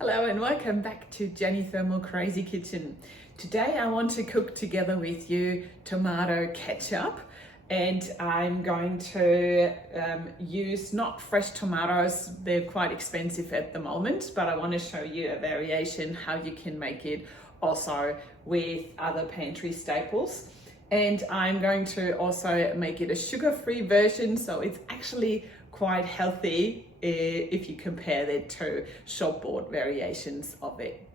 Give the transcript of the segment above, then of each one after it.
Hello and welcome back to Jenny Thermal Crazy Kitchen. Today I want to cook together with you tomato ketchup, and I'm going to use not fresh tomatoes. They're quite expensive at the moment, but I want to show you a variation how you can make it also with other pantry staples. And I'm going to also make it a sugar-free version, so it's actually quite healthy if you compare it to shop-bought variations of it.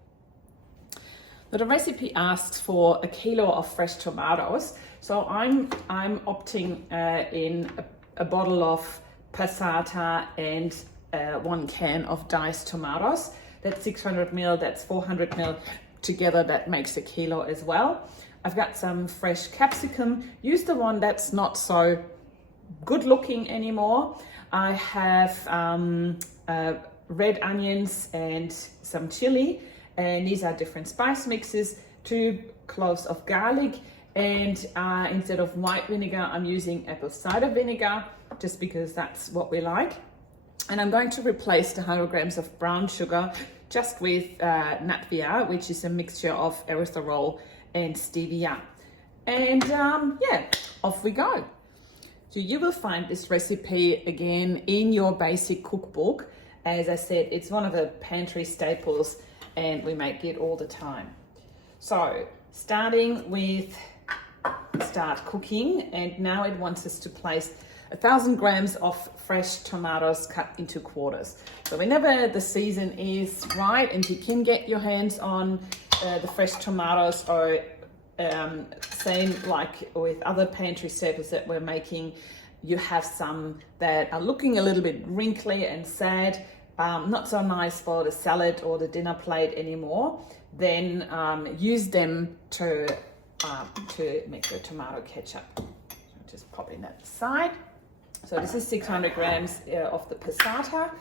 But the recipe asks for a kilo of fresh tomatoes, so I'm opting in a bottle of passata and 1 can of diced tomatoes. That's 600 ml, that's 400 ml together, that makes a kilo as well. I've got some fresh capsicum. Use the one that's not so good looking anymore. I have red onions and some chili, and these are different spice mixes, 2 cloves of garlic, and instead of white vinegar I'm using apple cider vinegar just because that's what we like. And I'm going to replace the 100 grams of brown sugar just with natviar, which is a mixture of erythritol and stevia. And yeah, off we go. So you will find this recipe again in your basic cookbook. As I said, it's one of the pantry staples and we make it all the time. So starting with start cooking, and now it wants us to place 1,000 grams of fresh tomatoes cut into quarters. So whenever the season is right and you can get your hands on the fresh tomatoes, or same like with other pantry staples that we're making, you have some that are looking a little bit wrinkly and sad, not so nice for the salad or the dinner plate anymore, then use them to make your tomato ketchup. So just popping that aside. So this is 600 grams of the passata,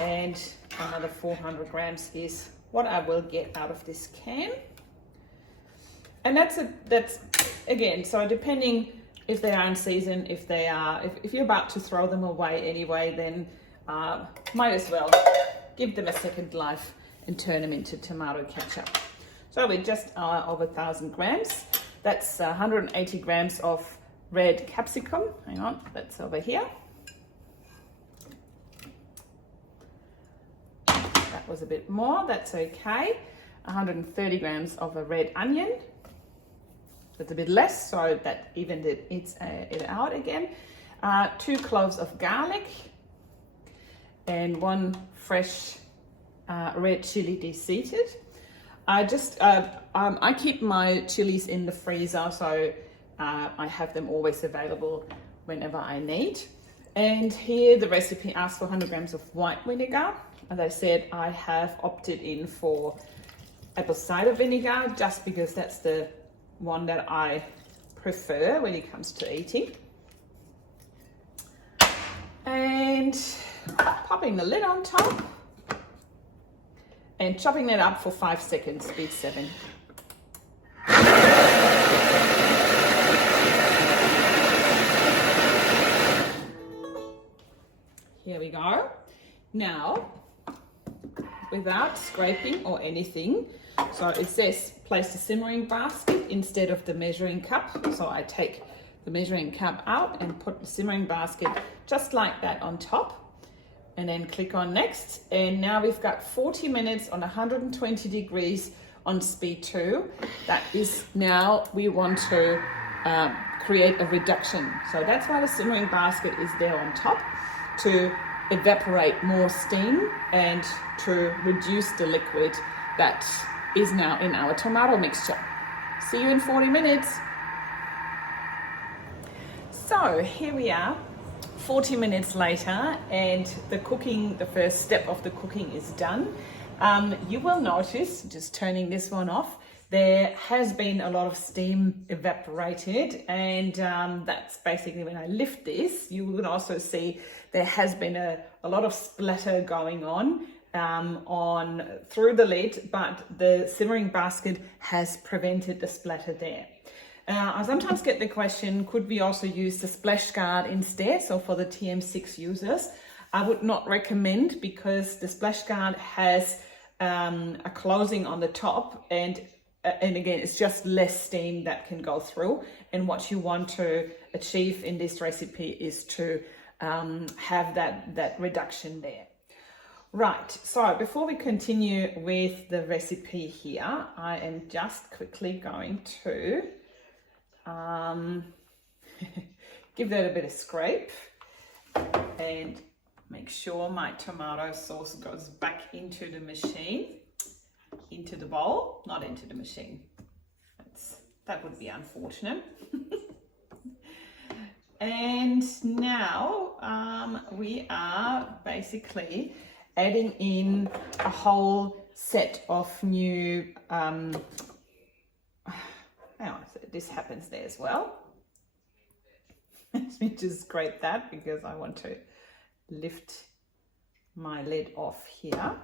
and another 400 grams is what I will get out of this can. And that's again, so depending if they are in season, if you're about to throw them away anyway, then might as well give them a second life and turn them into tomato ketchup. So we're just over 1,000 grams. That's 180 grams of red capsicum. Hang on, that's over here. That was a bit more, that's okay. 130 grams of a red onion. That's a bit less, so that evened it out again. 2 cloves of garlic and 1 fresh red chili de-seeded. I keep my chilies in the freezer, so I have them always available whenever I need. And here the recipe asks for 100 grams of white vinegar. As I said, I have opted in for apple cider vinegar just because that's the one that I prefer when it comes to eating. And popping the lid on top and chopping it up for 5 seconds, speed 7. Here we go. Now, without scraping or anything, so it says place the simmering basket instead of the measuring cup. So I take the measuring cup out and put the simmering basket just like that on top, and then click on next. And now we've got 40 minutes on 120 degrees on speed 2. That is, now we want to create a reduction. So that's why the simmering basket is there on top, to evaporate more steam and to reduce the liquid that is now in our tomato mixture. See you in 40 minutes. So here we are, 40 minutes later, and the first step of the cooking is done. You will notice, just turning this one off, there has been a lot of steam evaporated, and that's basically when I lift this, you will also see there has been a lot of splatter going on through the lid, but the simmering basket has prevented the splatter there. I sometimes get the question, could we also use the splash guard instead? So for the TM6 users, I would not recommend, because the splash guard has a closing on the top, and again, it's just less steam that can go through. And what you want to achieve in this recipe is to have that reduction there. Right, so before we continue with the recipe here, I am just quickly going to give that a bit of scrape and make sure my tomato sauce goes back into the machine, into the bowl, not into the machine. That would be unfortunate. And now we are basically adding in a whole set of new, this happens there as well. Let me just scrape that because I want to lift my lid off here.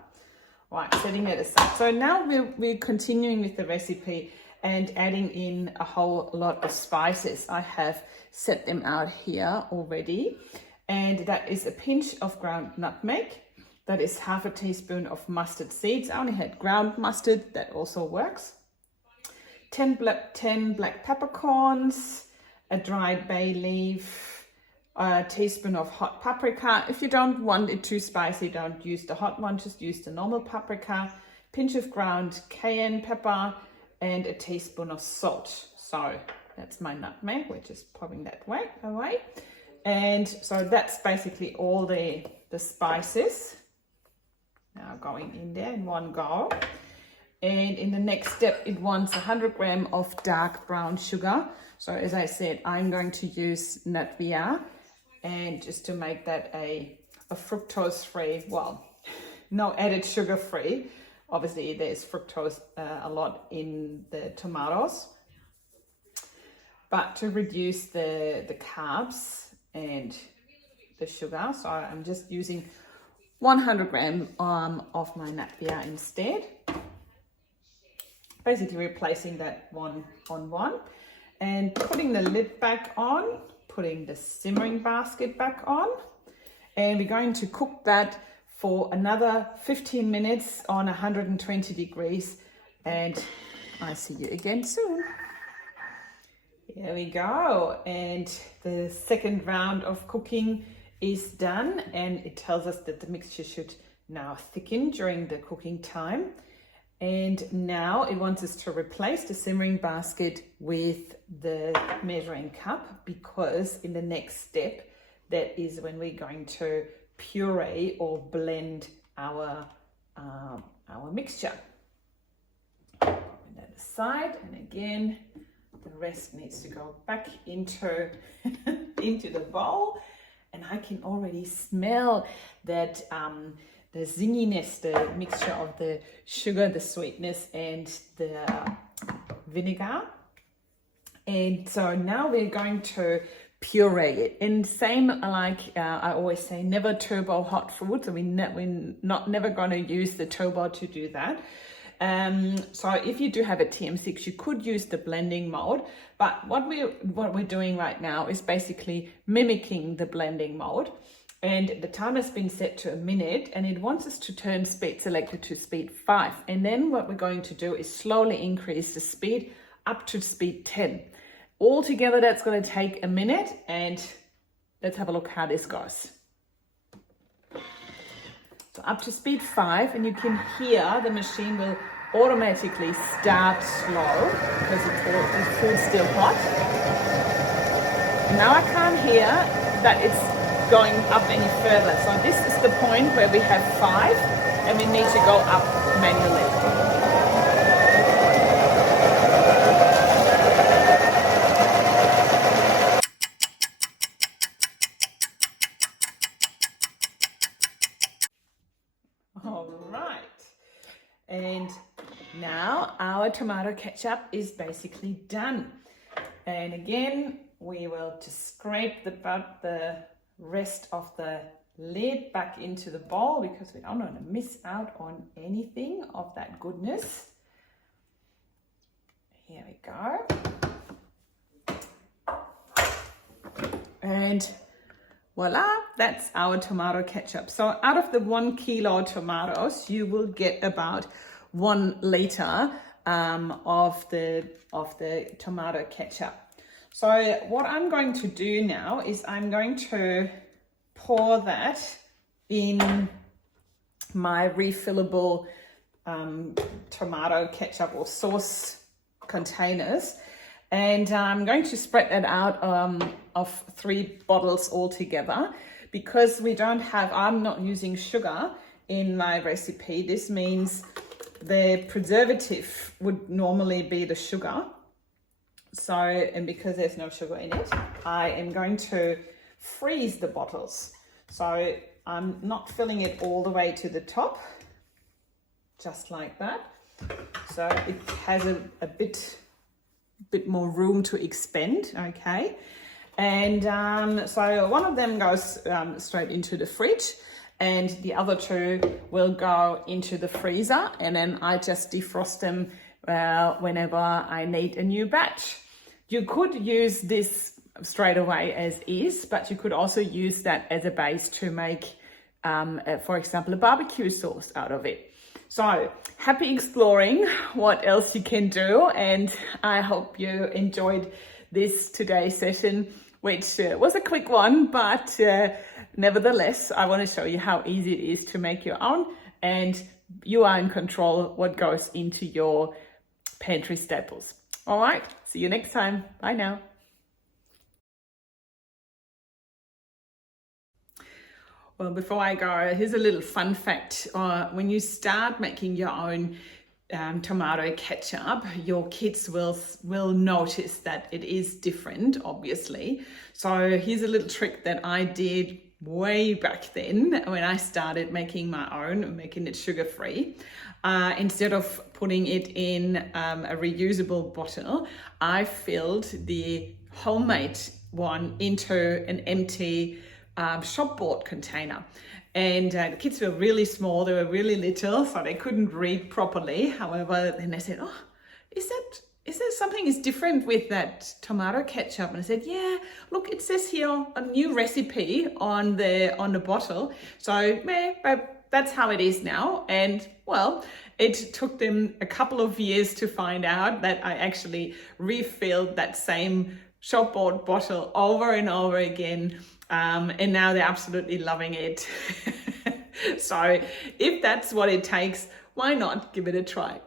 Right, setting it aside. So now we're continuing with the recipe and adding in a whole lot of spices. I have set them out here already, and that is a pinch of ground nutmeg. That is half a teaspoon of mustard seeds. I only had ground mustard, that also works. 10 black peppercorns, a dried bay leaf, a teaspoon of hot paprika. If you don't want it too spicy, don't use the hot one, just use the normal paprika. Pinch of ground cayenne pepper and a teaspoon of salt. So that's my nutmeg. We're just popping that away. And so that's basically all the spices now going in there in one go. And in the next step, it wants 100 grams of dark brown sugar. So as I said, I'm going to use Natvia, and just to make that a fructose free, well, no added sugar free. Obviously there's fructose a lot in the tomatoes, but to reduce the carbs and the sugar. So I'm just using 100 grams of my Natvia instead. Basically replacing that one on one, and putting the lid back on, putting the simmering basket back on, and we're going to cook that for another 15 minutes on 120 degrees, and I see you again soon. Here we go, and the second round of cooking is done, and it tells us that the mixture should now thicken during the cooking time. And now it wants us to replace the simmering basket with the measuring cup, because in the next step, that is when we're going to puree or blend our mixture. Put that aside, and again, the rest needs to go back into the bowl, and I can already smell that the zinginess, the mixture of the sugar, the sweetness, and the vinegar. And so now we're going to puree it. And same like I always say, never turbo hot food. So we're never going to use the turbo to do that. So if you do have a TM6, you could use the blending mode. But what we're doing right now is basically mimicking the blending mode. And the timer's been set to a minute, and it wants us to turn speed selector to speed 5. And then what we're going to do is slowly increase the speed up to speed 10. Altogether, that's going to take a minute, and let's have a look how this goes. So up to speed 5, and you can hear the machine will automatically start slow because the food's still hot. Now I can't hear that it's going up any further. So this is the point where we have 5 and we need to go up manually. All right. And now our tomato ketchup is basically done. And again, we will just scrape the rest of the lid back into the bowl because we don't want to miss out on anything of that goodness. Here we go. And Voila, that's our tomato ketchup. So out of the 1 kilo tomatoes, you will get about 1 liter of the tomato ketchup. So what I'm going to do now is I'm going to pour that in my refillable tomato ketchup or sauce containers, and I'm going to spread that out of 3 bottles altogether, because I'm not using sugar in my recipe. This means the preservative would normally be the sugar. So, and because there's no sugar in it, I am going to freeze the bottles. So I'm not filling it all the way to the top, just like that. So it has a bit more room to expand, okay? And so one of them goes straight into the fridge, and the other 2 will go into the freezer, and then I just defrost them whenever I need a new batch. You could use this straight away as is, but you could also use that as a base to make, for example, a barbecue sauce out of it. So happy exploring what else you can do, and I hope you enjoyed this today's session, which was a quick one, but nevertheless, I want to show you how easy it is to make your own, and you are in control of what goes into your pantry staples. All right, see you next time. Bye now. Well, before I go, here's a little fun fact. When you start making your own tomato ketchup, your kids will notice that it is different, obviously. So here's a little trick that I did way back then when I started making my own, making it sugar-free. Instead of putting it in a reusable bottle, I filled the homemade one into an empty shopboard container. And the kids were really small, they were really little, so they couldn't read properly. However, then they said, oh, is there something is different with that tomato ketchup? And I said, yeah, look, it says here a new recipe on the bottle. So that's how it is now. And well, it took them a couple of years to find out that I actually refilled that same shopboard bottle over and over again. And now they're absolutely loving it. So if that's what it takes, why not give it a try?